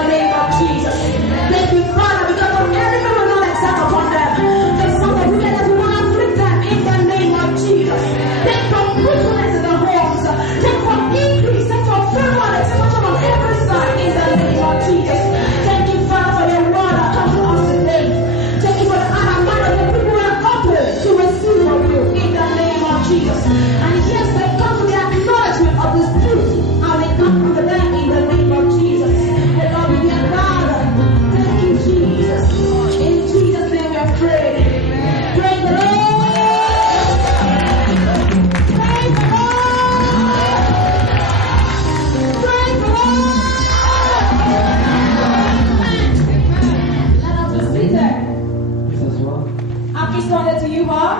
the name of Jesus. Thank you, Father, because from every member of that sat upon them, they saw the wickedness will not afflict them in the name of Jesus. Take from fruitfulness in the homes, take from increase, take from favor and expansion on every side in the name of Jesus. Thank you, Father, for your word that comes to us today. Thank you for the honor mind of the people who are open to receive of you in the name of Jesus. And yes, they come to the acknowledgement of this truth, and they come to them in the name of Jesus. The Lord be their Father. Thank you, Jesus. In Jesus' name we have prayed. Praise the Lord. Praise the Lord. Praise the Lord. Let us be seated. Happy Sunday to you all.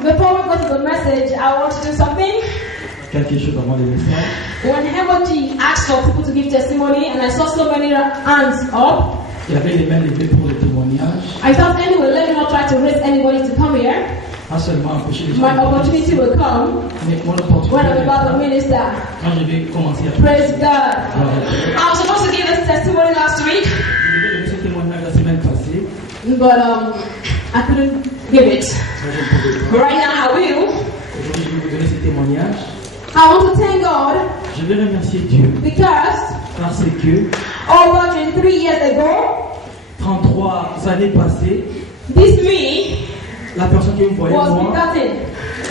Before we go to the message, I want to do something. Quelque chose avant le message. When Herbert asked for people to give testimony, and I saw so many hands up, Il y avait les mains levées pour le témoignage. I thought anyway, let me not try to raise anybody to come here. Pas seulement empêcher les gens. My opportunity will come Mais mon opportunité. when I'm about to minister. Quand je vais commencer à Praise God. Je I was supposed to give this testimony last week, devais donner ce témoignage la semaine passée. but I couldn't give it. Mais je ne pouvais pas. But right now I will. Aujourd'hui, je vais vous donner ce témoignage. I want to thank God Je vais remercier Dieu because parce que over 23 years ago, 33 années passées, this me la personne que vous voyez was moi, begotten.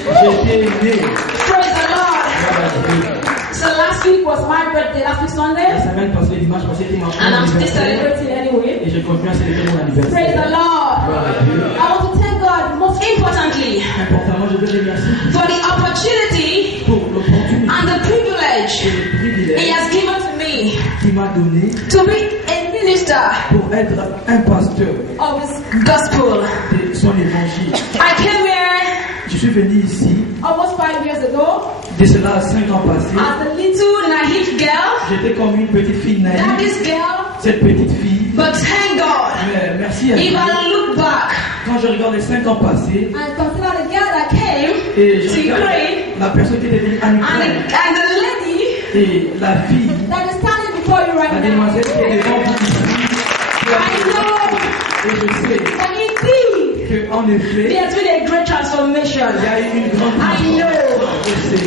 j'ai été né. Praise the Lord. Gloire à Dieu. So last week was my birthday, last week La Sunday, semaine passée, le dimanche passé, c'était ma and I'm still anniversaire. celebrating anyway. Et je continue à célébrer mon Praise the anniversaire. Lord. Gloire à Dieu. I want to thank God most importantly Importantement, je veux remercier Dieu for the opportunity pour l'opportunité and the privilege et le He privilège has given to me qu'il m'a donné to be a minister pour être un pasteur of His gospel. de son évangile. I came here Je suis venu ici, almost 5 years ago de cela 5 ans passés. as a little naive girl, J'étais comme une petite fille naïve, daddy's girl, cette petite fille. but thank God, Mais merci à if Dieu. I look back Quand je regarde les 5 ans passés and consider the girl that came et je to regarde Ukraine la personne qui était venue en and Ukraine the lady et la fille, that is standing before you right la now, demoiselle qui est devant vous ici, I know et je sais that indeed qu'en effet, there has been a great transformation. il y a eu une grande I know. Je sais.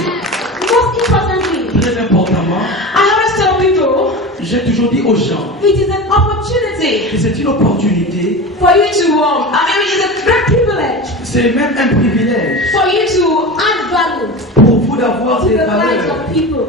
Most importantly, Très importantement, I always tell people j'ai toujours dit aux gens it is an opportunity que c'est une opportunité, for you to it's a great privilege c'est même un privilège for you to add value pour vous d'avoir to des the lives valeurs of people.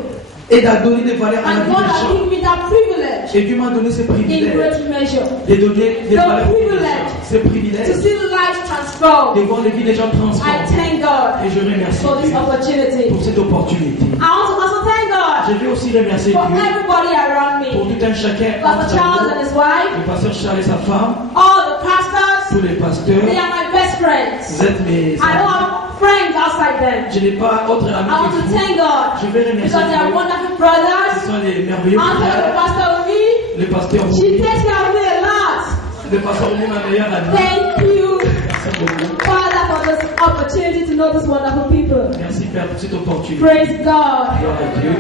et d'adonner des valeurs à la And vie God des has gens. given me that privilege Et Dieu m'a donné ce in privilège great measure de donner des The valeurs aux privilege gens. Ce to privilège see lives de transformed. voir les vies des gens I transformées. thank God Et je remercie for this Dieu opportunity. pour cette opportunité. I want to also thank God Je veux aussi remercier for Dieu everybody around pour me. tout un chacun Pastor entre Charles and nous, his wife, le pasteur Charles et sa femme, all the pastors, tous les pasteurs. they are my best friends. Vous êtes mes I don't amis. have friends outside them. Je n'ai pas autre ami I want que to vous. thank God Je vais remercier because they are Dieu. wonderful Ce brothers. sont les merveilleux I'll tell the frères. pastor me, Le pasteur she Roumi. takes care of me a lot. Le pasteur Roumi, ma meilleure amie. Thank you, Merci beaucoup. Father, for this opportunity to know these wonderful people. Merci Père pour cette opportunité. Praise God. Gloire à Dieu.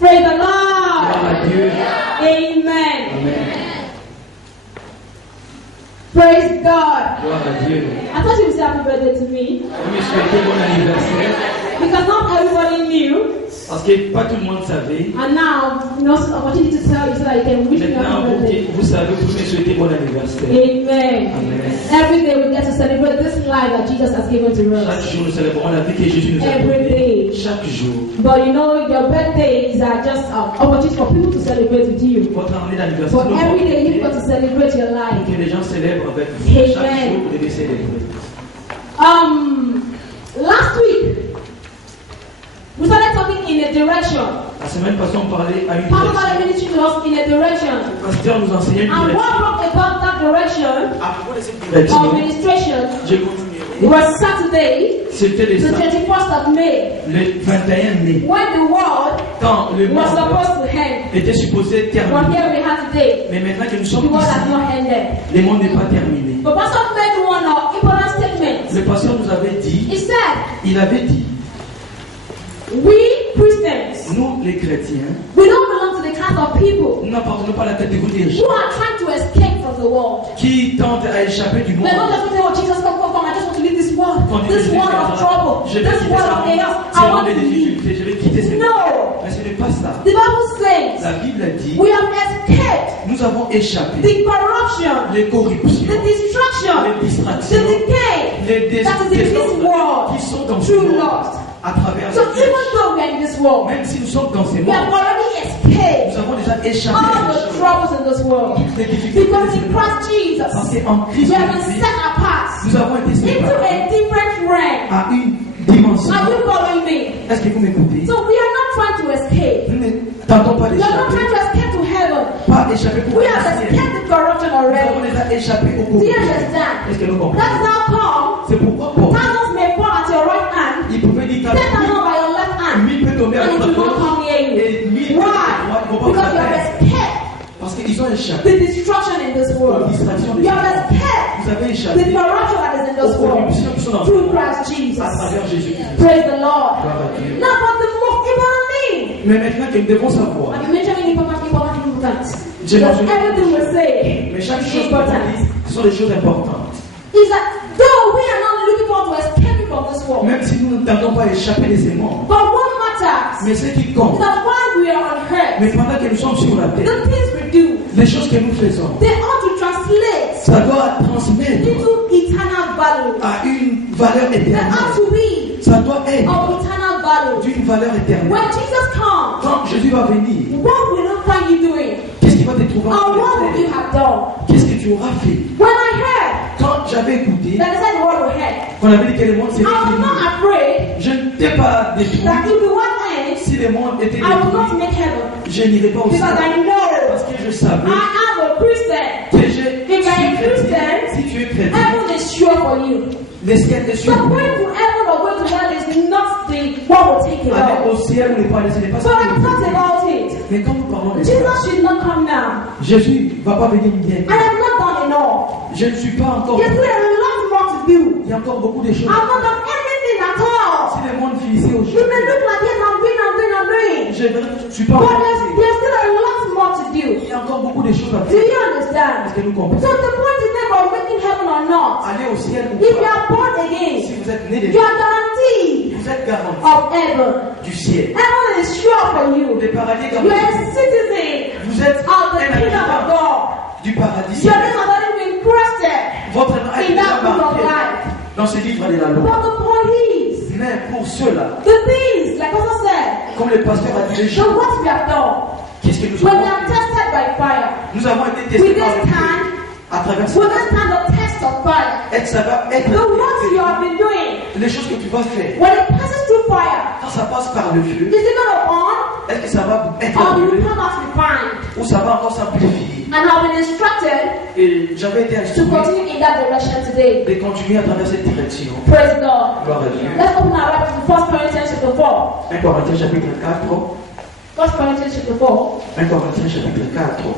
Praise the Gloire Lord. à Dieu. Amen. Amen. Praise God. Gloire à Dieu. I thought you would say happy birthday to me Vous me souhaitez bon anniversaire. because not everybody knew. Parce que pas tout le monde savait. And now, it's an opportunity to tell you so that you can wish me Maintenant, happy birthday. vous savez, vous me souhaitez bon anniversaire. Amen. Amen. Every day we get to celebrate this life that Jesus has given to Chaque us. jour, nous célébrons la vie que Jésus nous a Every donnée. day. Chaque jour. But you know, your birthdays are just an opportunity for people to celebrate with you. Votre année d'anniversaire, But every day you've got to celebrate your life. que les gens célèbrent avec vous. Chaque Amen. jour, vous devez célébrer. Last week we started talking in a direction. La semaine passée, on parlait à une Talking about direction. the ministry to us in a direction. Le pasteur nous enseignait une And direction. what brought about that direction À propos de cette of direction, ministration j'ai continué. was Saturday, C'était le the 21st of May, le 21 mai, when the world quand le was monde supposed to end. était supposé But terminer. here we have today. Mais maintenant que nous The sommes world has ici, not ended. le monde n'est pas terminé. But Pastor made one important statement. Le pasteur nous avait dit, He said, il avait dit, we Christians Christians, Nous, les chrétiens, we don't belong to the class of people nous n'appartenons pas à la catégorie des who gens are trying to escape from the world. qui tentent à échapper du monde. They're not just saying, oh Jesus, come, I just want to leave this world of trouble, Je vais this quitter world of chaos. I want des to leave. difficultés, je vais quitter ces No. Mais ce n'est pas ça. The Bible says La Bible a dit, we have escaped nous avons échappé the corruption, les corruptions, the destruction, les the distractions, decay les that is in this désordres world qui sont dans ce through monde lust. à travers So la vie. even though we are in this world, Même si nous sommes dans ces we have mondes, already escaped nous avons déjà échappé all à the ces choses. troubles in this world. Toutes les difficultés Because de in ce monde. Christ Jesus, Parce qu'en we Christ, have been set apart nous avons été into séparés a different realm. à une dimension. Are you following me? Est-ce que vous m'écoutez? So we are not trying to escape. Nous ne tentons pas We are not trying d'échapper, to escape to heaven. pas échapper pour We le have ciel. escaped the corruption Nous avons already. déjà échappé au Do you corruption. understand? Est-ce que nous That's comprenons? how come C'est pourquoi Paul, thousands may fall at your right hand, il pouvait dire qu'à 10,000 by your left hand, lui peut tomber à and it notre will not gauche come near you. et lui peut Why? tomber Because you have escaped parce qu'ils ont échappé the destruction in this aux world. distractions des You have gens. escaped Vous avez the échappé corruption that is in aux this world corruptions qui sont dans le through monde Christ Jesus. à travers Jésus-Christ. Praise the Lord. Gloire à Dieu. Now, but the most important thing, Mais maintenant que nous devons savoir, and you mentioned important. J'ai Because mentionné- everything we say mais chaque is chose que vous important. dites, ce sont des choses importantes. Is that though we are not looking forward to escaping from this world, Même si nous ne tentons pas à échapper de ces mondes. but what matters Mais ce qui is compte, that while we are on earth, mais pendant que nous sommes sur la terre, the things we do, les choses que nous faisons, they ought to translate ça doit transmettre into eternal value. à une valeur They éternelle. ought to be Ça doit être of eternal value. d'une valeur éternelle. When Jesus comes, Quand Jésus va venir, what will you find you doing? qu'est-ce qu'il va te trouver en Or train what de will you faire? have done? Qu'est-ce que tu auras fait? When I heard Quand j'avais écouté, that they said the word will head, qu'on avait dit que le monde s'était I was fini, not afraid je n'étais pas détruit. that if the world ends, Si le monde était I will not détruit, make heaven. je n'irais pas au Because ciel. I know Parce que je savais I am a Christian. que je If I am Christian, si tu es chrétien, heaven is sure for you. le ciel est So sûr. going to heaven or going to hell is not the what will take it Aller all. au ciel ou ne pas aller, ce n'est pas So ça. I thought about it. Mais quand nous parlons de ça, Jesus should not come now. Jésus ne va pas venir bien. I have not done enough. Je ne suis pas encore. There's still a lot more to do. Il y a encore beaucoup de choses. I've not done anything at all. Si le monde finissait You aujourd'hui, may look like yes, I'm doing. je ne suis pas But encore. there's still a lot more to do. Il y a encore beaucoup de choses à Do faire. you understand? Est-ce que nous comprenons? So the point is never making heaven or not. Aller au ciel ou If you pas. are born Si again, vous êtes né de you are guaranteed vous êtes garanti of heaven. du ciel. Heaven is sure for you. Le paradis est You are garanti. a citizen Vous êtes of the un kingdom of habitant God. du paradis. Your name has already been crusted Votre nom est in déjà that book of marqué life. dans ce livre de la loi. But the point is, Mais pour ceux-là, the things, like Pastor said, comme le pasteur a dit les the gens, works we have done, qu'est-ce que nous when avons they are fait? tested by fire, Nous avons été will testés they par le feu stand? à travers Will they stand the test of fire? Et ça va être The works you have been doing, les choses que tu vas faire. when it passes through fire, Quand ça passe par le feu, is it going to burn est-ce que ça va être or will brûlé it come out refined? ou ça va encore s'amplifier? And I've been instructed Et j'avais été to instruit continue in that direction today. de continuer à travers cette direction. Praise God. Gloire à Dieu. Let's open our Bible to 1 Corinthians chapter 4. 1 Corinthiens chapitre 4. 1 Corinthians chapter 4. 1 Corinthiens chapitre 4.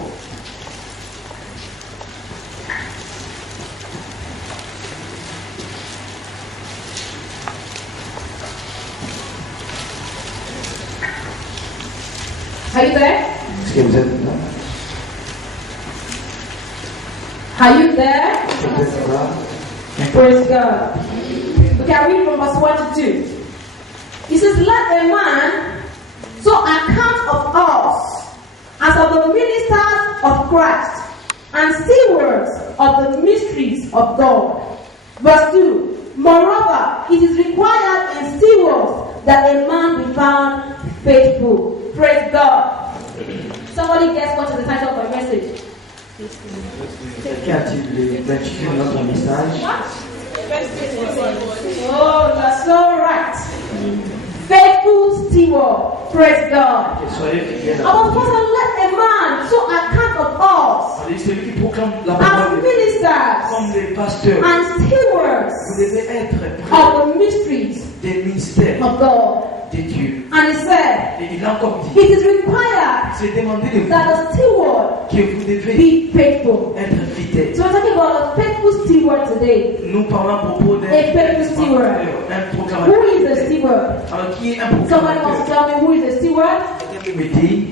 Are you there? Est-ce que vous êtes là? Are you there? Vous êtes là? Praise God. We can read from verse 1 to 2. He says, let a man so account of us as of the ministers of Christ and stewards of the mysteries of God. Verse 2. Moreover, it is required in stewards that a man be found faithful. Praise God. Somebody guess what is the title of my message? Qu'a-t-il d'intituler notre message? Oh, that's so right. Faithful steward. Praise God. Que soyez fidèles I à was supposed to let a man so account of us Allez, celui qui proclame la as parole de Dieu ministers comme les pasteurs. and stewards Vous devez être près of the mysteries des mystères of God de Dieu and And he said, Et il a encore dit, it is required c'est demandé de vous that the steward que vous devez be faithful. être fidèle. So we're talking about a faithful steward today. Nous parlons à propos d'un A faithful steward. un Who proclamateur. is the steward? Alors, qui est un Somebody wants to proclamateur? tell me who is the steward? Quelqu'un peut me dire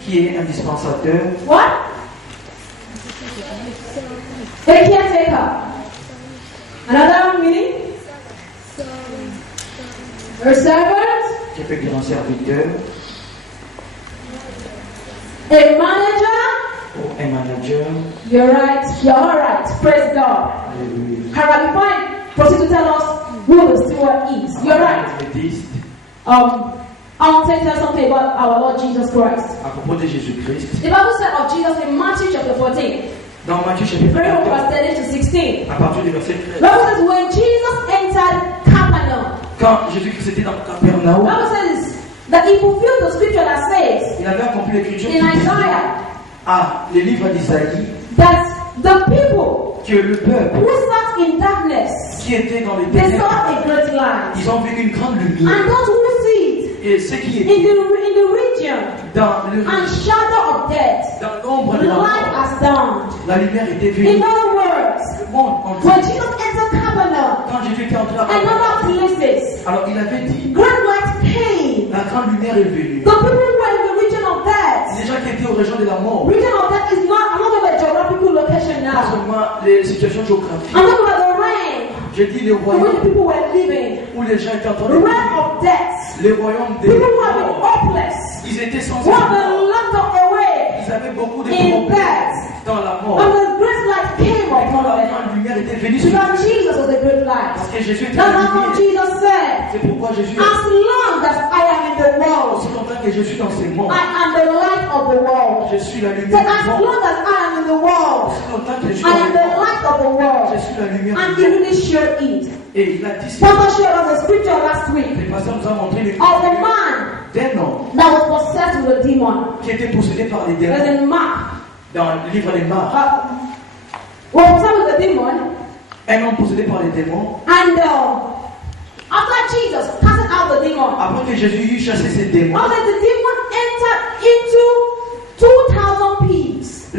qui est un dispensateur? What? A caretaker. Another meaning? A servant? Qui peut dire un serviteur? A manager? Ou un manager? You're right. You're all right. Praise God. Alléluia. Alright, before I proceed to tell us who the steward is, you're right. Méthodiste, I want to tell something about our Lord Jesus Christ. à propos de Jésus-Christ. The Bible said of Jesus in Matthew chapter 14, Dans Matthieu chapitre very from 14, verse 13 to 16. à partir du verset The 13. Bible says when Jesus entered Capernaum, Quand Jésus-Christ était dans the Capernaum, Bible says that he fulfilled the scripture that says il avait accompli l'écriture in Isaiah le livre d'Isaïe that the people que le peuple who sat in darkness, qui était dans les they saw ténèbres, a great light. ils ont vu une grande And lumière. those who see Et ceux qui it étaient in the region dans le and shadow of death, dans l'ombre de la light mort, has dawned. la lumière était In venue. other words, Le monde when entier. Jesus entered Capernaum Quand Jésus était entré à and Capernaum, other places, alors il avait dit, great light came. la grande lumière est venue. The people who were in the region of death. Les gens qui étaient aux régions de la mort, Region of death is not, I'm not talking about geographical location pas now. seulement les situations géographiques. I'm talking about the realm J'ai dit les in which the royaumes people were living. où les gens étaient en train The de realm vivre. of death. Les royaumes des People who have been morts. hopeless, Ils étaient sans who have espoir. been locked up away. Ils avaient beaucoup de In problèmes death. dans la mort. And the great light came Mais quand upon la them. grande lumière était venue sur Because eux, Jesus was the great light. parce que Jésus était That's la how lumière. Jesus said, C'est pourquoi Jésus a as long as I am in the world, aussi longtemps que je suis dans ces mondes. I am the light of the world. Je suis la Said, lumière as du monde. long as I am in the world, Aussi longtemps que je suis I dans am les the mondes. light of the world. Je suis la lumière And du he monde. really shared it. Et il a dit, Pastor shared us a scripture last week les pasteurs nous ont montré les of a man d'un homme that was possessed with a demon. qui était possédé par les There's démons. in Mark. Dans le livre des Marcs, Was possessed with a demon, un homme possédé par les démons. and after Jesus casted out the demon, Après que Jésus eut chassé ces démons, after the demon entered into 2,000 pigs,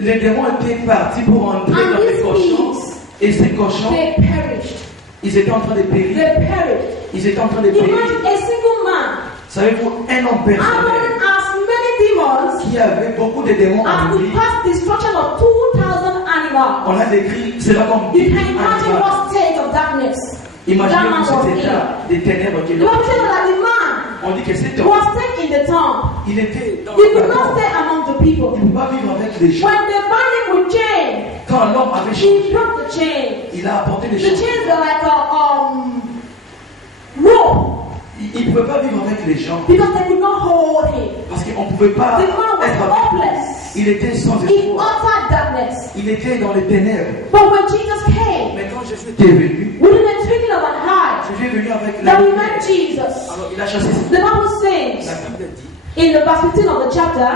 les démons étaient partis pour entrer And dans les these cochons. pigs, Et ces cochons, they perished. ils étaient en train de périr. They perished. Ils étaient en train de périr. Imagine a single man Savez-vous, un homme personnel having as many demons qui avait beaucoup de démons en as lui. the past destruction of 2,000 animals. On a décrit cela comme You une can imagine animal. what state of darkness that man Imaginez-vous was cet in. état des ténèbres qu'il The a. Bible says that the man On dit que cet homme, was taken in the tomb. il était dans He le could not tombe. stay among the people. Il ne peut pas vivre avec les gens. When they bind him with chains, Quand l'homme avait he changé, broke the chains. il a apporté les The choses. chains were like a rope Il ne pouvait pas vivre avec les gens because they could not hold him. parce qu'on ne pouvait pas The man was être avec lui. hopeless Il était sans in espoir. utter darkness. Il était dans les ténèbres. But when Jesus came, Mais quand Jésus était venu, within a twinkling of an eye, Jésus est venu avec la that we lumière. met Jesus. Alors il a chassé ses The Bible says La Bible dit, in the verse 15 of the chapter,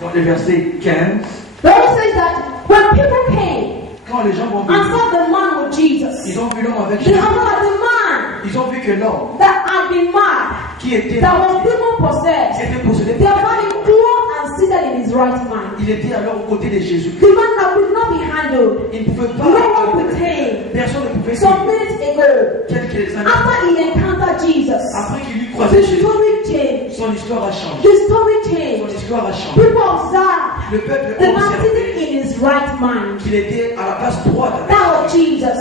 dans le verset 15, the Bible says that when people came quand les gens vont and venir, saw the man with Jesus, ils ont vu l'homme avec they Jésus. saw that the man Ils ont vu que l'homme that had been mad, qui était that was demon possessed, possédé they par found him clothed and seated in his right mind. il était alors aux côtés de Jésus. The man that could not be handled. Il ne pouvait No one pas. could tame. Personne ne pouvait Some suivre. minutes ago, Quelques années after he encountered Jesus, après qu'il eut the croisé Jésus, story changed. son histoire a changé. The story Son changed. histoire a changé. People observed Le peuple the man observait sitting in his right mind. qu'il était à la place droite avec That was Jesus.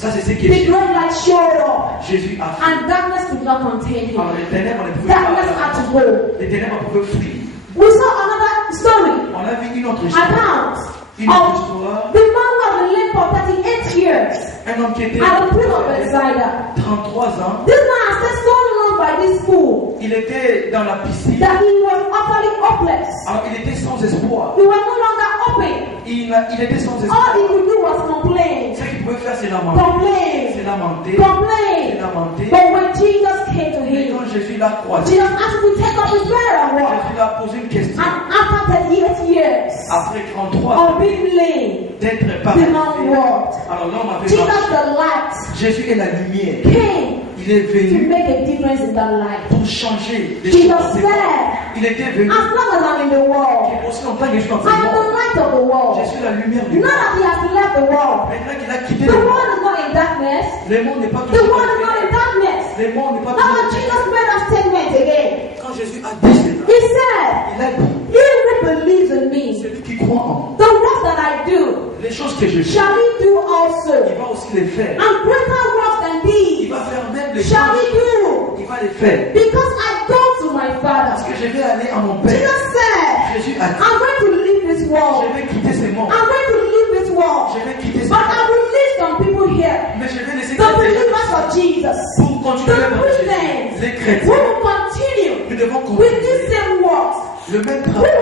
Ça, c'est ce qui The est great light showed up, Jésus a fait. and darkness could not contain Alors, him. les ténèbres ne pouvaient Darkness pas. had to go. Les ténèbres pouvaient fuir. We saw another story, On a vu une autre histoire. account Une autre of histoire. the man who had been lame for 38 years Un homme qui était at the pool of Bethsaida. 33 ans. This man has stayed so long by this pool Il était dans la piscine. that he was utterly hopeless. Alors, il était sans espoir. He was no longer open. Il était sans All espoir. he could do was complain, Ce qu'il pouvait faire, c'est lamenter. complain, C'est lamenter. complain. C'est lamenter. But when Jesus came to Et him, quand Jésus l'a croisé, Jesus asked him to take up his bed and walk. Jésus lui a posé une question. And after 38 years Après 33 of ans being lame, d'être the paralysé, man walked. alors l'homme avait Jesus, marché. the light, Jésus est la lumière. came Il est to venu make a difference in that life. pour changer les Jesus choses. said, Il était venu. as long as I'm in the world, Et aussi longtemps que je suis dans ce I am the monde, light of the je world. suis la lumière du Now monde. that he has left the world, Maintenant qu'il a quitté the le monde, world is not in darkness. le monde n'est pas The toujours world is not in darkness. Le monde n'est pas Now when toujours Jesus made that statement again, Quand Jésus a dit cela, he said, il a dit, he who believes in me, celui qui croit en moi, the works that I do, les choses que je fais, shall he do il also. va aussi les faire. And greater works than Il these va faire même les shall he choses. do. Il va les faire. Because I go to my Parce Father. que je vais aller à mon Père. Jesus said, Jésus a dit, I'm going to leave this je world. vais quitter ce monde. I'm going to leave this world. Je vais quitter ce But I monde. will leave some people here. Mais je vais laisser The quelques believers gens of Jesus. pour continuer The à marcher. Christians. Les We chrétiens. will continue Nous devons with continuer these same works. le même We travail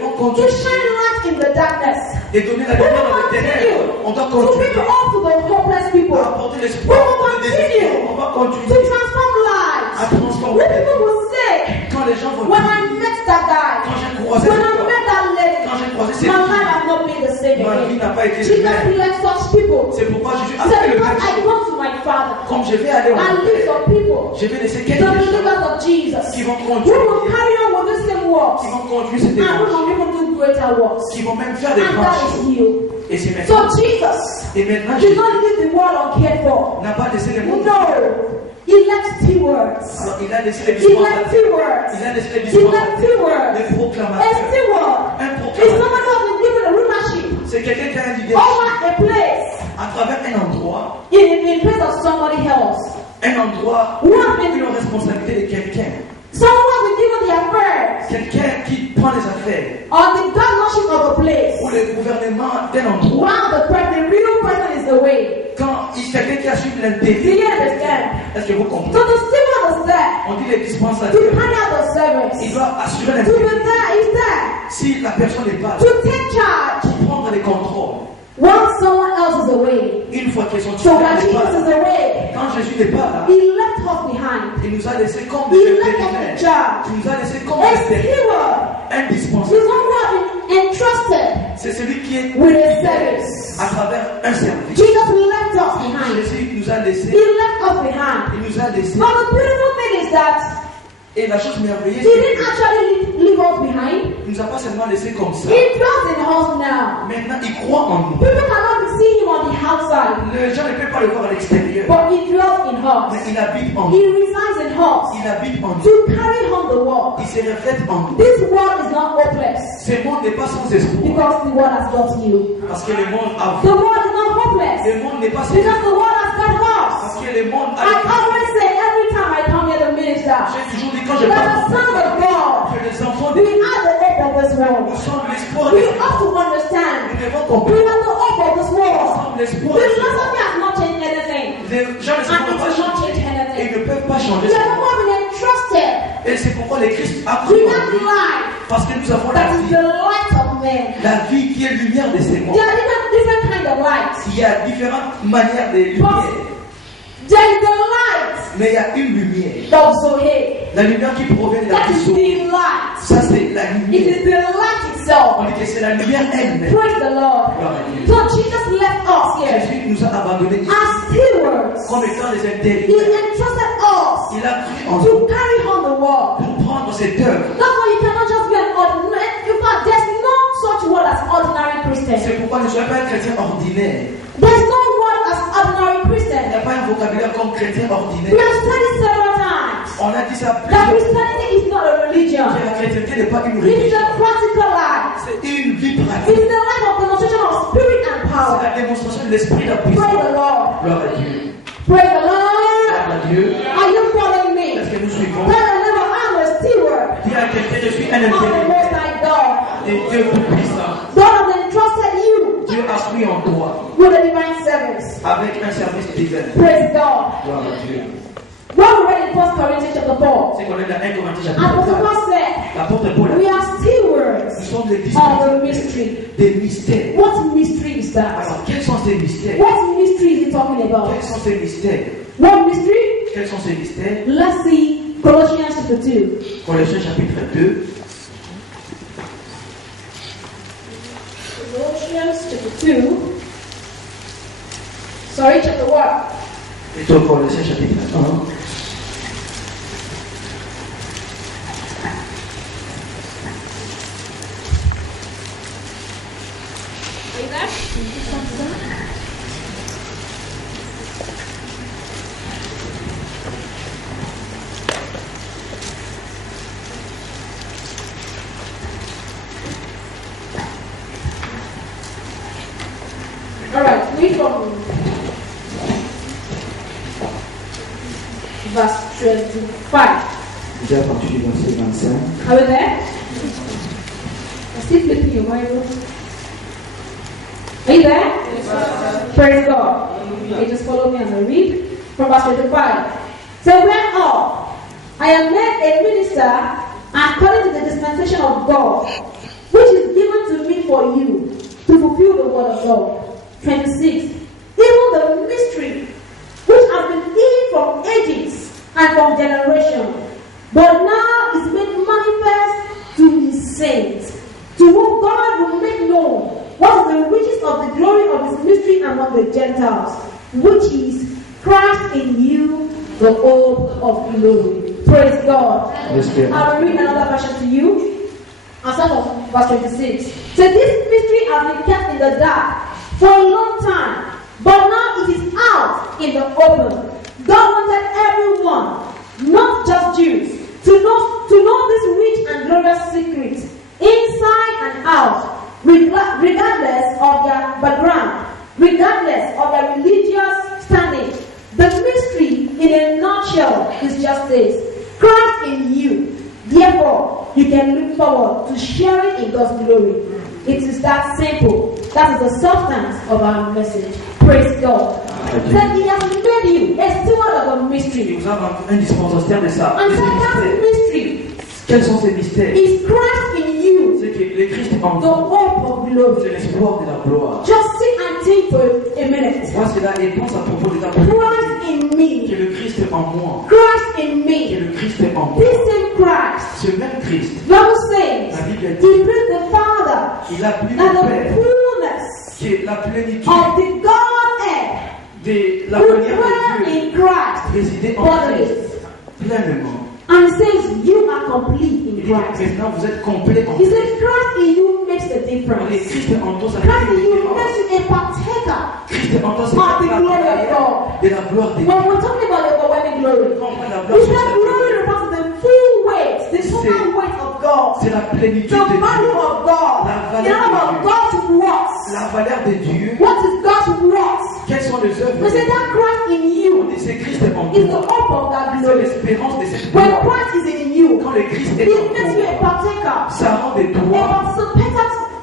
will continue to shine light in the darkness. et donner la We lumière will dans les ténèbres. On doit continue to continuer bring hope to the hopeless people. à apporter We l'espoir will pour les désespérés. On va continue to continuer transform à lives. transformer. When people will say, Quand les gens vont when dire, I met that guy, quand j'ai croisé when I cet homme, met that lady, quand j'ai croisé ces my life filles, has not been the same ma vie again. n'a pas été la Jesus même. blessed such people. C'est pourquoi Jésus a He fait said, le because I même. go to my Father Comme je vais aller au and leave some people, je vais laisser the quelques gens believers of Jesus, qui vont who conduire, will carry on with the same works, qui vont conduire cet and who évangile, will even do greater works. qui vont même faire des And grandes that choses. is you. Et c'est So maintenant. Jesus Et maintenant, did Jésus not leave the world uncared for. n'a pas laissé les mondes. No, he left stewards. Alors, il a laissé les He left dispensaires. stewards. Il a laissé les He left dispensaires. stewards. Les A proclamateurs. steward Un is proclamateur. someone who has been given a rulership C'est quelqu'un qui a un leader over a place à travers un endroit, in place of somebody else. un endroit Who has been, une responsabilité de quelqu'un. someone who has been given the affairs Quelqu'un qui prend les affaires or the governorship of a place. ou le gouvernement d'un endroit. While the real person is the way. Quand il y a quelqu'un qui assume Do l'intérim, you understand? est-ce que vous So comprenez? the steward is there On dit les to dispensateurs. carry out the service. Il doit assurer To be l'intérim. there, he's there Si la personne n'est pas là, to take charge pour prendre les contrôles, once someone else is away. une fois qu'ils sont So when titulaires, Jesus is away, quand Jésus n'est pas là, he left us behind. il nous a laissé comme He des left us in intérimaires. charge. Il nous a laissé comme A des steward un is dispensateur. one who has been entrusted C'est celui qui est with a service. à travers un service. Jesus left us behind. Jésus nous a laissé, He left us behind. il nous a laissé. But the beautiful thing is that Et la chose merveilleuse, he didn't actually leave us behind. il nous a pas seulement laissé comme ça. He dwells in us now. Maintenant, il croit en nous. People cannot see him on the outside, Les gens ne peuvent pas le voir à l'extérieur, but he dwells in mais us. il habite en He nous. resides in us Il habite en nous. to carry on the work. Il se reflète en nous. This world is not hopeless Ce monde n'est pas sans espoir. because the world has got you. Parce que le monde a The world is not hopeless Le monde n'est pas sans because espoir. the world has got us. Parce que le monde I a always say every time I come here to minister J'ai toujours dit quand je that the parle sons of God, que les enfants we de are the hope of this world. nous sommes l'espoir We de have to understand Nous devons we comprendre. are the hope of this Nous world. sommes l'espoir The de philosophy has not changed anything. Les gens ne And savent it pas will not changer. change Et anything. ils ne peuvent pas changer. We are the one been entrusted. Et c'est pourquoi les Christ a We cru en have nous. life Parce que nous avons la that is vie. the light of men. La vie qui est lumière de ces mondes. There are different kinds of light. Il y a différentes manières de lumière. There is the light Mais il y a une lumière. of Zoe. La lumière qui provient de la That is vision. the light. Ça, c'est la It lumière. is the light itself. On dit que c'est la lumière elle-même. Praise the Lord. Gloire à Dieu. So Jesus left us here Jésus nous a abandonnés as stewards. comme étant les He intérimaires. entrusted us Il a cru en to nous carry on the work. pour prendre cette œuvre. That's why you cannot just be an ordinary. In fact, there's no such word as ordinary Christian. C'est pourquoi ne soyez pas un chrétien ordinaire. There's no word as ordinary Il n'y Christian. a pas un vocabulaire comme chrétien We ordinaire. have studied several times On a dit ça that plusieurs fois. Christianity is not a religion. Que la chrétienté n'est pas une It is religion. a practical life. C'est une vie It pratique. is the life of demonstration of spirit and C'est power. la démonstration de l'esprit de la Praise puissance. the Lord. Gloire à Dieu. Praise the Lord. Gloire à Dieu. Are you following me? Est-ce que nous suivons? Tell the neighbor, I'm a steward Dis à quelqu'un, je suis un of the intérimaire Most High God. de Dieu tout-puissant. God has entrusted you Dieu a mis en toi with a divine service. avec un service divin. Praise God. Gloire à Dieu. What we read in 1 Corinthians chapter 4, C'est qu'on est dans 1 Corinthiens Apostle chapitre 4. Paul said, L'apôtre Paul a we dit, are stewards nous sommes les of the disciples mystery. des mystères. What mystery is that? Alors, quels sont ces mystères? What mystery is he talking about? Quels sont ces mystères? What mystery? Quels sont ces mystères? Let's see Colossians chapter 2. Colossiens chapitre 2. chapter 1. Plutôt Colossiens chapitre 1. Are you there? Alright, read from verse 25. Déjà à partir du verset 25. Are we there? I'm still flipping your Bible. Are you there? Yes, sir. Praise God. Okay, just follow me and I'll read from verse 25. So wherefore I am made a minister according to the dispensation of God, which is given to me for you to fulfill the word of God. 26. Even the mystery which has been hidden from ages and from generation, but now is made manifest to his saints, to whom God will make known what is the riches of the glory of his mystery among the Gentiles, which is Christ in you, the hope of glory. Praise God. Yes, I will read another version to you. I'll start from verse 26. So this mystery has been kept in the dark for a long time, but now it is out in the open. God wanted everyone, not just Jews, to know this rich and glorious secret, inside and out, regardless of their background, regardless of their religious standing. The mystery, in a nutshell, is just this: Christ in you. Therefore, you can look forward to sharing in God's glory. It is that simple. That is the substance of our message. Praise God. That He has made you a steward of a mystery. Il vous a un dispensateur de ça. And that mystery Quels sont ces mystères? is Christ in you, C'est que le Christ en the vous, hope of glory. c'est l'espoir de la gloire. Just sit and think for a minute. Vois cela et pense à propos de la Christ gloire. in Que me. le Christ est en moi. Christ in Que me. le Christ est en moi. This same Christ. Ce même Christ, Bible says la Bible He dit, brings the Father il a plu and le the Père, fullness qui est la plénitude of the Godhead de la who manière dwell de Dieu in Christ résider en bodily. Christ pleinement. And He says you are complete in Il dit Christ. maintenant vous êtes complet en He Christ. says Christ in you makes the Et difference. Christ est en toi, ça Christ fait in une you différence. makes you a partaker. Christ est en toi, c'est Of the la glory of God. de la gloire de Dieu. When we're talking about the overwhelming glory, Quand on parle de la He gloire, said glory refers to the full weight, the total weight of God, c'est la plénitude the de value Dieu. of God. La In other words, God's works. La valeur de Dieu. What is God's works? Quelles sont les œuvres We de say that Christ in Dieu? you C'est Christ est en is the toi. hope of that C'est glory. l'espérance de cette When gloire. Christ is in you, Quand le Christ est He en makes you a toi, partaker, ça rend de a toi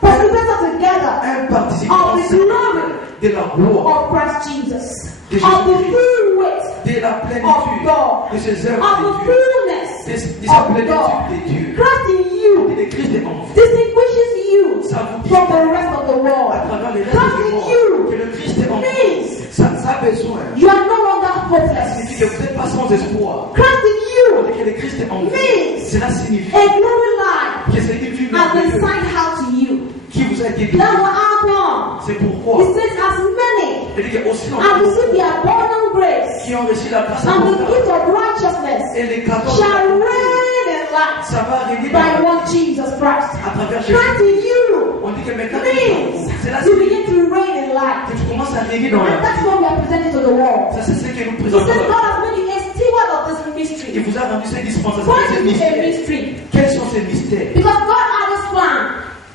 participator together un of participant the glory de la gloire, of Christ Jesus, De of the Jésus-Christ. full weight de la of plénitude God, de ses of œuvres the de Dieu, fullness de sa of God. plénitude de Dieu. Christ in you Et le Christ est en vous. distinguishes you Ça vous from the distingue rest of the world. à travers les Christ restes du in monde. you Que le Christ est en vous. means Ça a besoin. you are no longer Ça hopeless. signifie que vous n'êtes pas sans espoir. Christ in you Que le Christ est en vous. means Cela signifie a glory life que c'est une vie has been merveilleuse signed out to you. qui vous a été That's donnée. what happened. C'est pourquoi He says, as many il dit que aussi as longtemps received the abundant grace qui ont reçu la grâce and the abondante gift of righteousness et les cadeaux, shall reign in light ça va régner by dans one Jesus Christ. à travers Jésus. Christ in you On dit que maintenant tu es en vous. means C'est là you begin to reign in light. que tu commences à régner dans And la that's vie. what we are presenting to the world. Ça c'est ce que nous He présentons. says God has made you a steward of this Il mystery. vous a rendu ces dispensations, Why ces is it a mystères. mystery? Quels sont ces mystères? Because God had this plan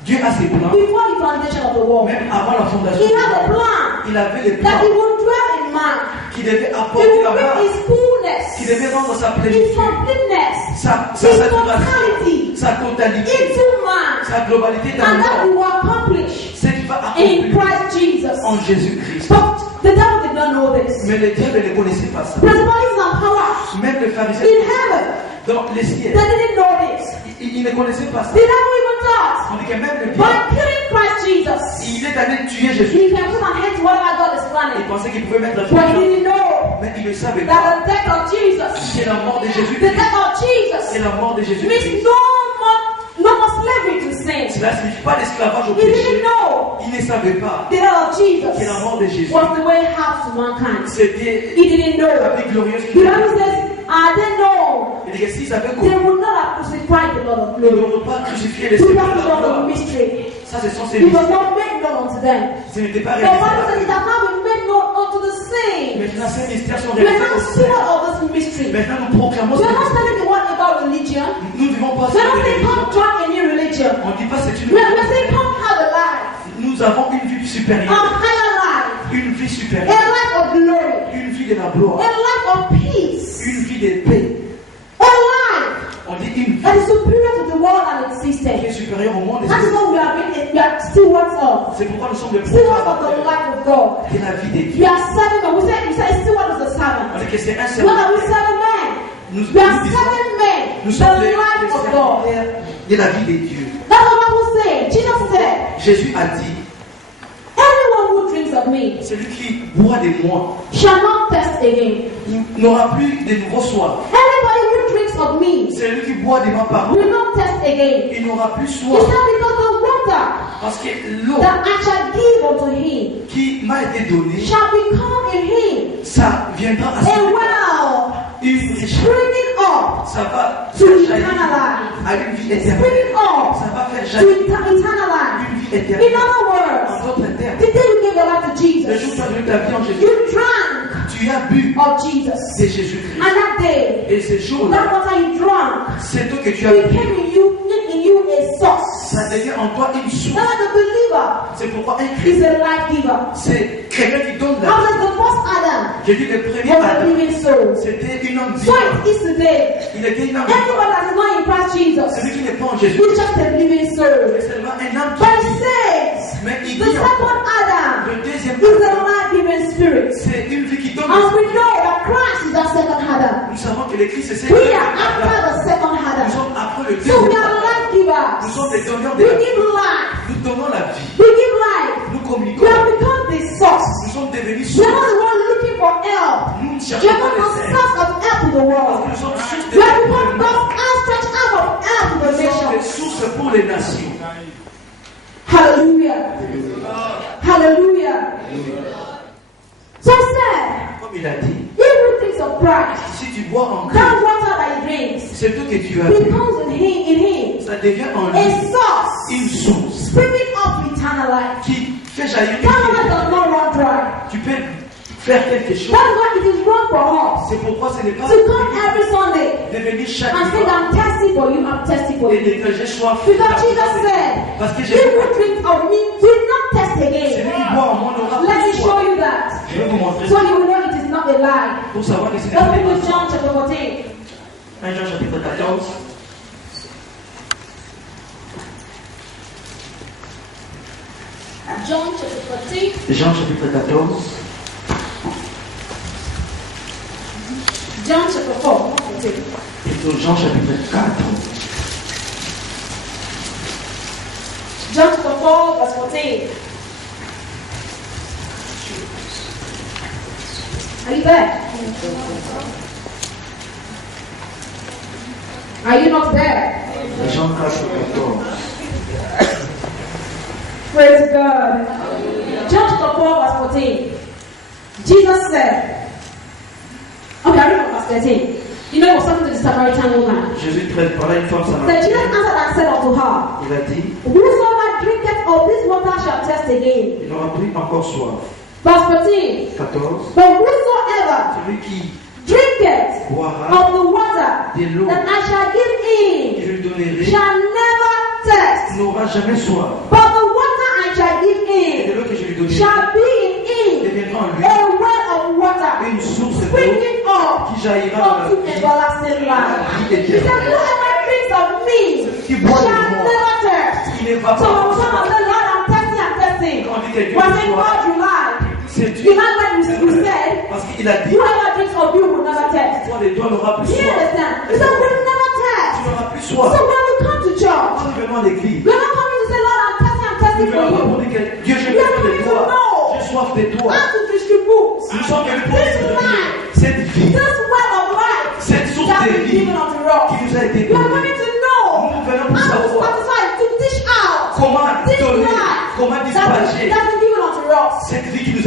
Dieu a ses plans. before the foundation of the world. Même avant la fondation He du had a monde, plan il avait les that He plans would dwell in man. qui devaient He apporter would la bring grâce, His fullness, qui devaient rendre sa His plénitude, completeness, sa His saturation, totality sa totalité, into man. sa globalité dans And that le will monde. accomplish C'est qui va in accomplir Christ Jesus. en Jésus-Christ. But the devil did not know this. Mais le diable ne connaissait pas ça. Principalities and powers Même le in pharisien heaven, dans les ciels, they didn't know this. il ne connaissait pas ça. The devil even thought, On dit que même le by diable, killing Christ Jesus, il est allé tuer Jésus. he can put an end to whatever God is Il planning. pensait qu'il pouvait mettre un But he fin. didn't know Mais il ne savait pas that the death of Jesus, que la mort de the Jésus-Christ death of et Jesus la mort de means Jésus-Christ. no more slavery to sin. Cela ne signifie pas l'esclavage au He didn't péché. know Il ne savaient pas the death of Jesus que la mort de Jésus, was the way out to mankind. c'était He didn't know. la vie glorieuse The qu'il Bible avait. says, I didn't know. Il dit que s'ils avaient They compris, would not have crucified the Lord of ils glory. n'auraient pas crucifié les To Seigneurs that de la Lord of gloire. mystery. Ça, ce sont ces It was mystères. not made known unto them. Ce n'était pas The Bible says réalisé. it has now been made known unto the saints. Maintenant, ces mystères sont We are réalisés now aussi. steward of this mystery. Maintenant, nous proclamons We ces are not mystères. telling the one about religion. Nous ne vivons pas We sur are not les saying come religions. try a new religion. On ne dit pas c'est une We are religion. saying come have a life. Nous avons une vie A supérieure. higher life. Une vie A supérieure. life of glory. Une vie de la gloire. A life of peace. Une vie de paix. A life On dit une vie that is superior to the world and its qui system. est supérieure au monde. Et That is c'est- what we are stewards of. C'est pourquoi nous sommes des Stewards of the proclamateurs life of God. de la vie des We dieux. are serving God. We say steward is a On servant. dit que c'est un What are we serviteur. serving men? Nous We are disons, serving men. nous The sommes les life of God. serviteurs de la vie des dieux. That's what the Bible says. Jesus said, Jésus a dit, anyone who drinks of me celui qui boit de moi shall not thirst again. n'aura plus de nouveau soif. Anybody who drinks of me Celui qui boit de ma parole, will not thirst again. il n'aura plus He soif. said, because the water Parce que l'eau that I shall give unto him qui m'a été donnée, shall become in him ça viendra à a ce well une richesse. springing up Ça va to faire jaillir eternal life. à une vie éternelle. Springing up Ça va faire to jaillir eternal life. une vie In éternelle. other words, En d'autres termes, the day you gave your life to le jour où Jesus, tu as donné ta vie en Jésus, you drank tu as bu of Jesus. de Jésus-Christ. And that day, Et ce jour-là, that water you drank c'est toi que tu as bu. became in you a source. Ça devient en toi une source. Now the believer C'est pourquoi un is chrétien, a life giver. c'est quelqu'un qui donne la vie. How does the first Adam J'ai dit le premier was a Adam, living soul? c'était une âme So vivante. it is today. Il était une âme Everyone vivante. that is not in Christ Jesus Celui qui n'est pas en Jésus, is just a living soul. c'est seulement un âme But qui it vit. says Mais il the dit encore, second Adam le deuxième is a Adam, life-giving spirit. c'est une vie qui donne. And we know that Christ is that second Adam. Nous savons que l'Église c'est We celui are after the second Nous Adam. sommes après le So deuxième we are Adam. life givers. Nous sommes des donneurs de We la vie. give life. Nous donnons la vie. We give life. Nous We communiquons. have become the source. Nous sommes devenus We are sourds. not the one looking for help. Nous ne We cherchons are pas not the les aides. source of help in the world. Nous sommes sources We have become de God's outstretched arm of help to the Nous sommes des nations. sources pour les nations. Hallelujah. Hallelujah. So said, Comme il a dit, if he thinks of Christ, si tu bois en Christ, that water that he drinks c'est tout que tu as bu. becomes in him Ça devient en a lui source une source springing up to eternal life. qui fait jaillir une That water vie. does not run dry. Tu peux faire quelque chose. That's why it is wrong for us C'est pourquoi ce n'est pas to come every Sunday de venir chaque and say, fois I'm thirsty for you, I'm thirsty for et you. de que j'ai soif. Because Jesus said, Parce que if Jésus you drink of me, will not thirst celui again. qui boit en moi n'aura Let me plus show soif. you that. Je vais vous montrer So ça you will know it is not a lie. pour savoir que c'est Let's pas read des with John chapter 14. 1 Jean chapitre 14. John chapter 14. Jean chapitre 14. John chapter 4. not 14. Plutôt Jean chapitre 4. John chapter 4, verse 14. Are you there? Are you not there? Jean 4, 14. Praise God. John chapter 4, verse 14. Jesus said, okay, I read from verse 13. You know, it was something to the Samaritan woman. Jésus traite par là une femme Then Jesus samaritaine. answered and said unto her, Il a dit, whosoever drinketh of this water shall thirst again. il n'aura plus encore soif. Verse 14. 14. But whosoever Celui qui drinketh boira of the water de l'eau that I shall give que him je lui donnerai shall never thirst. n'aura jamais soif. But the water I shall give Et de him l'eau que je lui donnerai shall be in him deviendra en lui a well of water une source d'eau springing up qui jaillira dans la unto vie. everlasting life. He said, whoever drinks of me Qui boit de shall moi, never thirst. qui ne va So when pas someone said, Lord, I'm thirsty, I'm thirsty. Quand on dit que Dieu We're est saying, soif, God, you lied. c'est You Dieu. lied when you said, Parce qu'il a dit, whoever drinks of you will never thirst. toi de toi n'auras plus Do you soif. understand? He said, we'll never Tu thirst. n'auras plus So soif. when we come to church, Quand nous venons à l'église, we're not coming to say, Lord, I'm thirsty nous for venons pas you. pour dire que Dieu, j'ai We are besoin de coming to toi. know J'ai soif de toi. how to distribute Nous sommes venus pour this distribuer life, cette vie, this well of life cette source that de is vie given unto us. qui nous a été We are donnée. coming to know Nous venons pour how to savoir satisfy, to dish out comment this donner, life comment that dispatcher is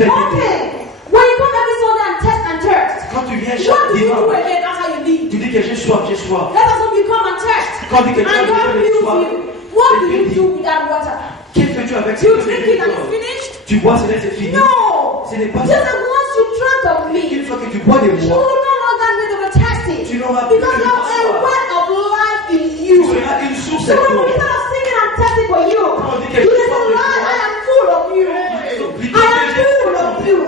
vous a été dit. Okay. When you come every Sunday and test and thirst, Quand tu viens what chaque do you do dimanche, again? That's how you leave. tu dis que j'ai soif, j'ai soif. Let us hope you come and test. Quand tu dis que tu And as God besoin de fills soif, you. What do you do with that water? que fais-tu avec You cette drink it and it's finished? Tu bois, c'est fini. No. Ce n'est pas Just ça. as once you drank of me, Une fois que tu bois de you moi, will no longer need to test it. tu n'auras plus Because de you have a soif. well of life in Tu you. seras une source So de when we eau. start singing and testing for you, Quand on dit you quelque say, chose de Lord, toi, I am full of you. I am full of you.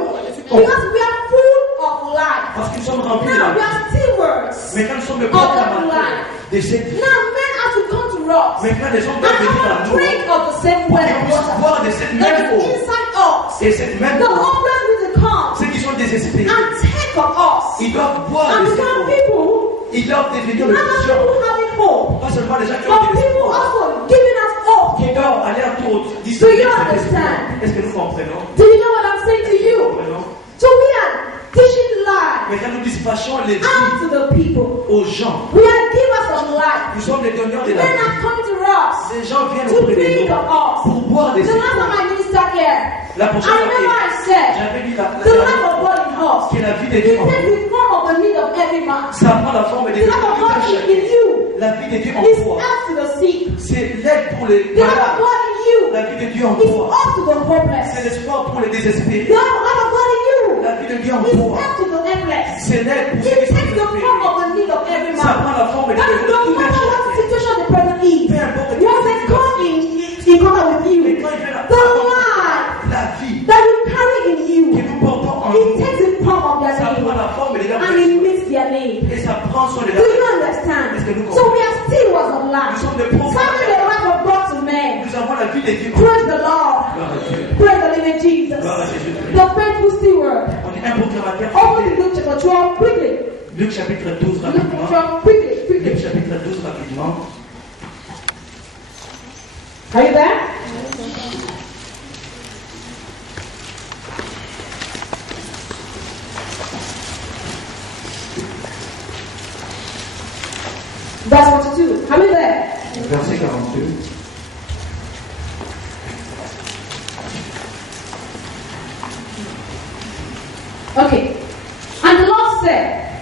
Because we are full of life. parce que nous sommes remplis de Now we la are stewards. Maintenant, nous sommes le Of the proclamateurs de cette vie. Now men have to come to us Maintenant, les hommes and doivent venir à have a nous drink of the same well et of puissent water boire de cette that même is eau. inside us. Et cette même The eau, hopeless need to come ceux qui sont désespérés, and take of us ils doivent boire and de cette become eau. people, Ils doivent devenir not le only gens. people having hope, Pas seulement les gens qui but ont des people espoirs, also giving us hope. qui doivent aller à tour Do you distribuer cet understand? espoir. Est-ce que nous comprenons? Do you know what I'm saying to you? Comprenons? So we are teaching life Maintenant, nous dispatchons les out vies to the people. aux gens. We are givers of life. Nous sommes les donneurs de la Men vie. are coming to us Ces gens viennent to auprès de drink nous of us. pour boire des The last time espoirs. I ministered here, La I prochaine remember fois I said, j'avais dit the life of God in us, qui est la vie de it Dieu en takes nous. the form of the need of every man. Ça prend la forme des The life of God in you La vie de Dieu en is toi. help to the sick. C'est l'aide pour les The life of malades. God in you La vie de Dieu en is toi. up to the C'est hopeless. l'espoir pour les The désespérés. life of God in you La vie de Dieu en is toi. help to the helpless. C'est l'aide pour ceux It qui sont takes the form désespérés. of the need of every Ça man. prend la forme des And no matter what situation the person is, Peu importe once they come in contact with you, Mais quand il vient the life la vie that you carry in que you, nous portons en it nous, takes the form of their ça prend name la forme de leur and it meets their name. et ça prend son de Do you leur understand? Est-ce que nous So we are stewards of Nous life, sommes des carrying proclamateurs. the life of God to men. Nous avons la vie de Dieu. Praise the Lord. Gloire à Dieu. Praise the living Jesus. Gloire à Jésus-Christ. The faithful steward. On est un proclamateur Open fidèle. Luke chapter 12 quickly. Luc chapitre 12 Luke rapidement. 12 quickly, Luc quickly. chapitre 12 rapidement. Are you there? Verse 42. Are you there? Verset 42. Okay. And the Lord said,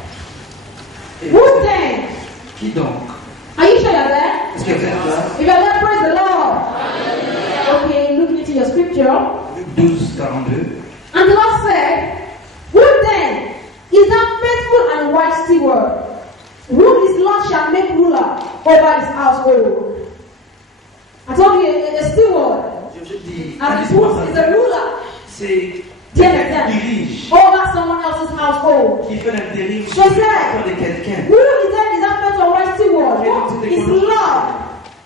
Et who then? qui donc? Are you sure you're there? Est-ce que vous êtes là? If you're there, praise the Lord. Okay, looking into your scripture. Luc 12, 42. And the Lord said, who then is that faithful and wise steward, whom his Lord shall make ruler over his household? I told you, a steward, Je dis, un and who is a dispensateur, ruler c'est Tiens, quelqu'un tiens. qui dirige, over someone else's household. qui fait l'intérim Je sur le sais. territoire de quelqu'un. Who is that faithful and wise steward, whom his Lord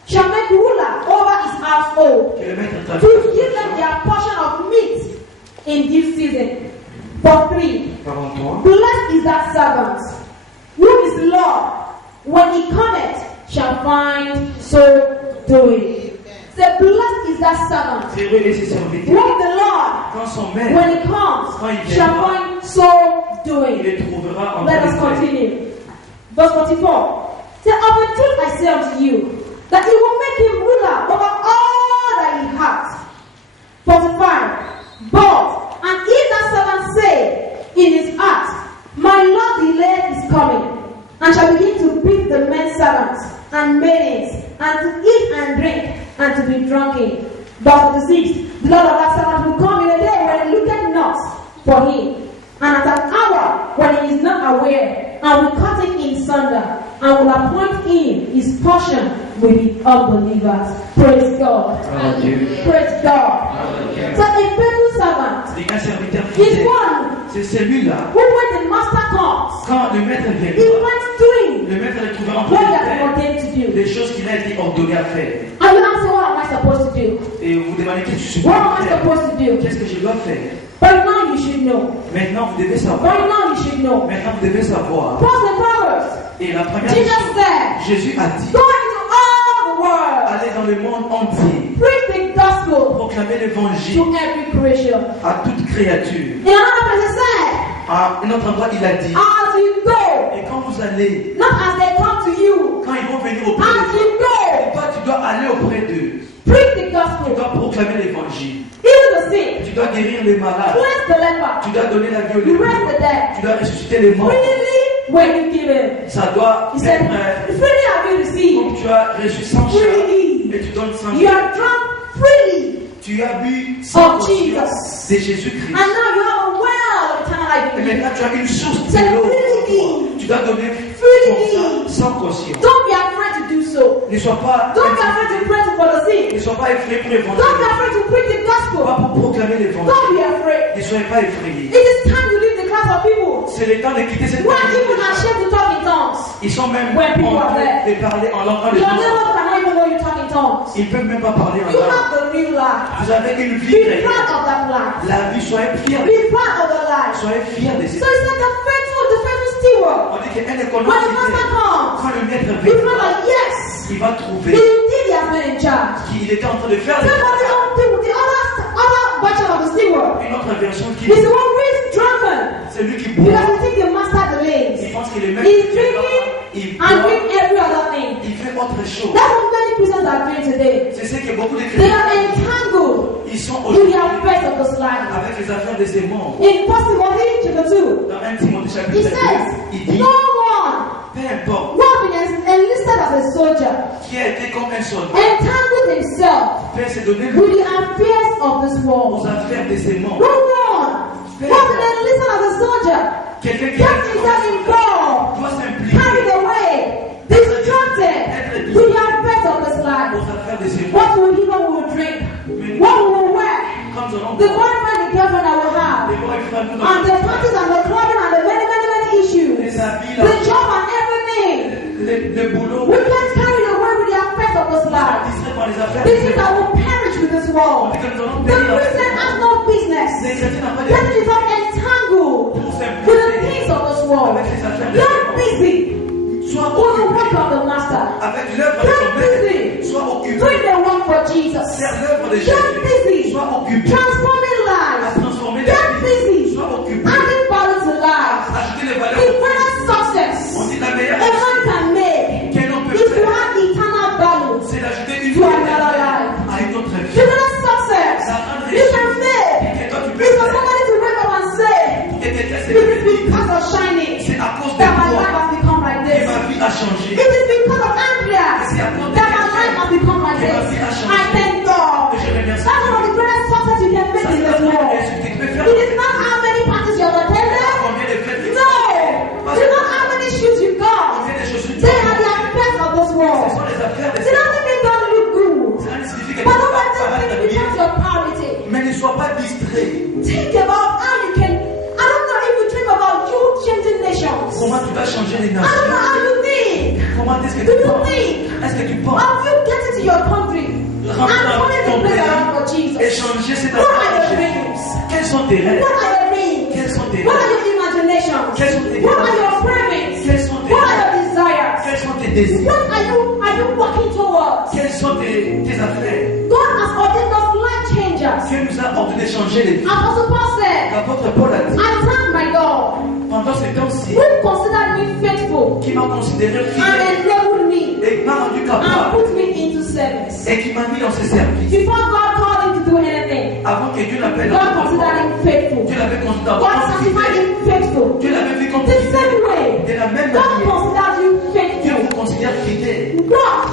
shall make ruler over his household, Qui est le maître de to give them their portion of meat in due season? For 3. 43. Blessed is that servant, whom his Lord, when he cometh, shall find so doing. Say, blessed is that servant, C'est heureux ses serviteurs. whom the Lord, Quand son maître, when he comes, shall find so il doing. les trouvera en Let us bonne paix. continue. Verse 44. Say, of a truth I say unto you, that he will make him ruler over all that he hath. 45. But, and if that servant say in his heart, my Lord delayed is coming, and shall begin to beat the men servants and maidens, and to eat and drink, and to be drunken. Verse 46. The Lord of that servant will come in a day when he looketh not for him, and at an hour when he is not aware, and will cut him in sunder, and will appoint him his portion with the unbelievers. Praise God. Hallelujah. Praise God. Hallelujah. So a faithful servant C'est un serviteur is fidèle. one C'est celui-là, who, when the master comes, quand le maître he viendra, wants doing le maître le trouvera en what train he de has faire ordained to do. des choses qu'il a été ordonné à faire. And you ask, what am I supposed to do? Et vous demandez qu'est-ce que je suis What am I faire. supposed to do? Qu'est-ce que je dois faire? By now you should know. Maintenant, vous devez savoir. By now you should know. Maintenant, vous devez savoir. First the Proverbs. Et la première Jesus chose, said, Jésus a dit, go into all the world, allez dans le monde entier, preach the gospel proclamer l'évangile to every creation. à toute créature. In another place it said, À un autre endroit, il a dit, as you go, et quand vous allez, not as they come to you, quand ils vont venir auprès de as toi, you go, toi tu tu dois aller auprès d'eux. Preach the Tu gospel. dois proclamer l'évangile. Heal the sick. Tu dois guérir les malades. Cleanse the leper. Tu dois donner la vie aux You raise lépreux. the dead. Tu dois ressusciter les morts. Freely when you give in. Ça doit He said, être freely have you comme received. tu as reçu sans charge Freely. et tu donnes sans You charge. are drunk freely. Tu as bu sans Of conscience de Jésus-Christ. And now you have a well of eternal life Et in you. maintenant tu as une source C'est de l'eau. freely. Tu dois donner Freely. comme ça, sans conscience. Don't be afraid to do so. Ne sois pas Don't be afraid to pray for the sick. ne sois pas effrayé pour Don't be l'évangile. afraid to preach the Pas gospel. pour proclamer l'évangile. Don't be afraid. Ne soyez pas effrayés. It is time to leave the class of people C'est le temps de quitter cette who are famille. even ashamed to talk in tongues. Ils sont même When people are hontés there. de parler en langue. Your neighbor cannot even know you talk in tongues. Ils ne peuvent même pas parler en You langue. have the real life. Vous avez une vie Be réelle. proud of that life. La vie, soyez fiers. Be proud of the life. Soyez fiers de So cette it's like the faithful steward. On dit qu'elle est When the master comes, quand le maître he's vient, not like, yes, il va trouver indeed he has been in charge. qu'il était en train de faire Tell what the other people, the other version of the steward. une autre version qui He's the one who is drunken. c'est lui qui Because boit. he thinks the master Il delays. pense qu'il est même He's drinking il and boit, drink every other thing. il fait autre chose. That's what many Christians are doing today. C'est ce que beaucoup de They chrétiens are entangled ils sont with aujourd'hui the affairs of this life. avec les affaires de ces mondes. In 1 Timothy chapter 2, Dans 1 Timothée he chapitre 2, says, il dit no one peu importe who has been enlisted as a soldier qui a été comme un soldat entangled himself peut se donner with the affairs of this aux world. affaires de ces No mondes. one who has been enlisted as a soldier Quelqu'un qui gets a été comme himself un soldat involved, doit s'impliquer carried away, distracted with the affairs of this life. aux affaires de ces mondes. What will he, what will drink, what will we wear, Comme son nom, the boyfriend, the girlfriend I will have, les gens, ils font tout and the parties and the clothing and the many issues, les habits, the job and everything. le boulot, We get carried away with the affairs of this life. distrait par les affaires This de is ces that will perish with this world. mondes. Que nous allons The périr. Christian has no business Les chrétiens n'ont pas de getting himself entangled with the things of this world. Get busy Sois with the occupé work of the master. avec l'œuvre de Get ton maître. busy Sois occupé. doing the work for Jesus. Faire l'œuvre de Get Jésus. busy Sois occupé transforming à lives. transformer des Get vies. busy Sois occupé adding value to lives. ajouter les The valeurs. greatest On success dit la a meilleure man chose can make qu'un homme peut is to faire, add eternal value. c'est d'ajouter une To vie another life. à une autre The vie. greatest success you can make Et toi, tu peux is for faire. somebody to wake up and say, Et quelqu'un it s'est is dit, because of shining c'est à cause de that my life toi has become like que this. ma vie a changé. It is because of Andrea that my life has become like this. I thank God. That's one of the greatest success you can make in this world. It is not how many parties you have attended. Combien de fêtes tu No. It is not how many shoes you got. Combien de choses tu They are the affairs of this Ce world. sont les affaires de It ces doesn't mean don't look good. Ça ne signifie que But tu don't vas let pas this thing bien. become your priority. Mais ne sois pas distrait. Think about how you can. I don't know if you think about you changing nations. Comment tu vas changer les I don't nations? know how you think. Comment est-ce que Do tu you penses? think Est-ce que tu penses of you getting to your country and turning the place around for Jesus? et changer cette What are your affaire? dreams? Quels sont tes rêves? What are your dreams? Quels sont tes What are rêves? your imaginations? Quels sont tes What are rêves? your cravings? Quels sont tes What are rêves? your desires? Quels sont tes désirs? What are you working towards? Quelles sont tes affaires? God has ordained us life changers. Dieu nous a ordonné de changer les vies. Apostle Paul said, L'apôtre Paul a dit, I thank my God pendant ces temps-ci, who considered me faithful qui m'a considéré and fidèle enabled me et m'a rendu and capable put me into service. et qui m'a mis dans ses services. Before God called him to do anything, Avant que Dieu l'appelle God l'apôtre considered Paul, him faithful. Dieu l'avait considéré God comme sanctified fidèle. him faithful. Dieu l'avait fait comme The fidèle. same way, De la même God manière, considered you Dieu faithful. vous considère fidèle Walk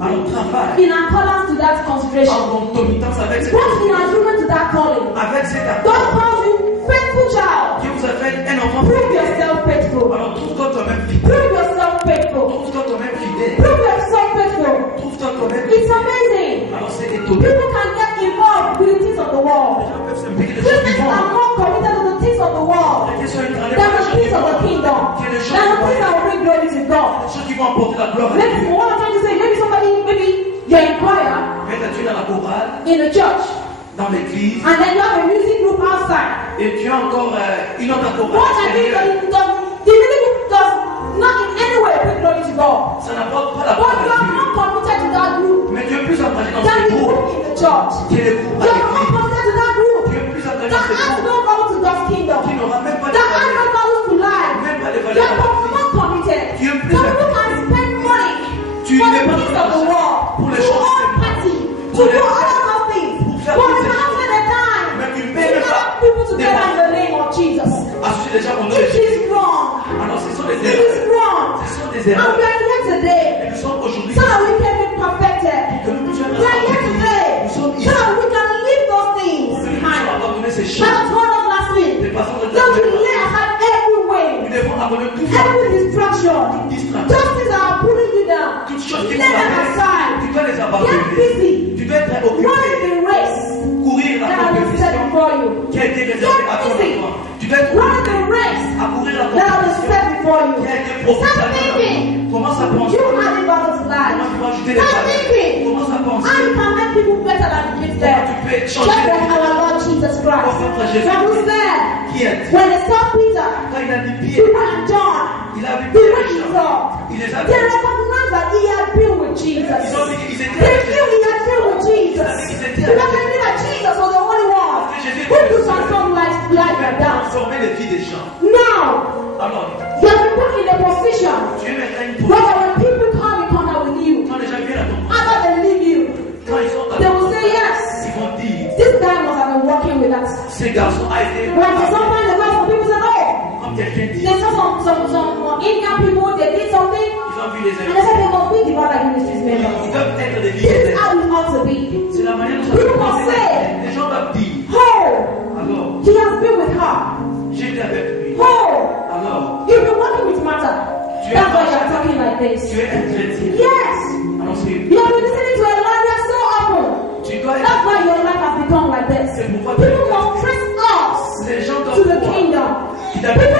à notre travail, in accordance to that consideration. en concomitance avec cette Walk in agreement to that calling. avec cet God accord. calls you faithful child. Dieu vous a fait un enfant Prove fidèle. yourself faithful. Alors trouve-toi toi-même fidèle. Prove yourself faithful. Trouve-toi toi-même fidèle. Prove yourself faithful. Trouve-toi toi-même It's fidèle. amazing. Alors c'est étonnant. People can get involved with the things of the world. Les gens peuvent s'impliquer des choses qui Christians are vont. more committed to the things of the world Les gens sont than the things of the kingdom. Than the things that will bring glory to God. Les gens qui vont apporter la gloire à Maybe Dieu. what I'm trying to say, maybe you're in choir Mais tu es dans la chorale, in the church, dans l'église, and then you have a music group outside. et tu as encore une autre What chorale I think extérieure. the music group does not in any way bring glory to God. Ça n'apporte pas la But gloire you à are Dieu. not committed to that group Mais tu es plus engagé dans than ce the groupe group in the church. qui est le groupe à You are not l'église. committed to that group Tu es plus engagé that dans ce has groupe no value to God's kingdom. qui n'aura même pas de That has no valeur. value to life. Même pas de You valeur are à la vie. not committed. Tu es Some plus people can spend money Tu for n'es the pas things of the world. pour les Who choses every distraction, just as I'm pulling you down, Toutes choses qui let vous them appellent, aside. tu dois les Get abandonner. busy. Tu dois être occupé. Running the race Courir la that has been set compétition before you. qui a été réservée à ton busy. enfant. Tu dois être Running occupé the race à courir la that has been compétition set before you. qui a été proposée Stop à ton thinking. enfant. Commence à penser. You adding value to life. Comment tu vas ajouter les Stop valeurs? thinking. Commence à penser. How you can make people better than you give Comment them. tu peux Just changer like les our Lord Jesus Christ. Bible said, Qui est? when they saw Peter, Quand il a mis pied, Peter and John, il a vu the Pierre way et he Jean. saw, Il les a they vus. recognized that he had been with Jesus. Ils ont dit qu'ils étaient They avec knew he had been with Jesus. Because they knew that Jesus was the only one who could transform life like that. transformer les vies des gens. Now, Alors, you have been put in a position tu es maintenant une where position. when people come in contact with you, Quand les gens viennent à ton after they leave you, quand ils sont à they ton will say, yes, ils vont dire, this guy must have been working with us. ces garçons a été, When sometimes the gospel people say, oh, comme quelqu'un dit, they saw some Indian people, they did something, ils ont vu les and they said they must be divided ministries Ils members. doivent être des This is leaders. how we ought to be. C'est la manière dont People ça must say, les gens doivent dire, oh, alors, he has been with her. j'étais avec lui. Oh, Alors, you've been working with Martha. That's why you're talking like this. tu es un chrétien. Yes, Alors, you have been listening to Elijah so often. tu dois être, That's why your life has become like this. People must trace us les gens to the doivent voir. kingdom. Qui t'appellent People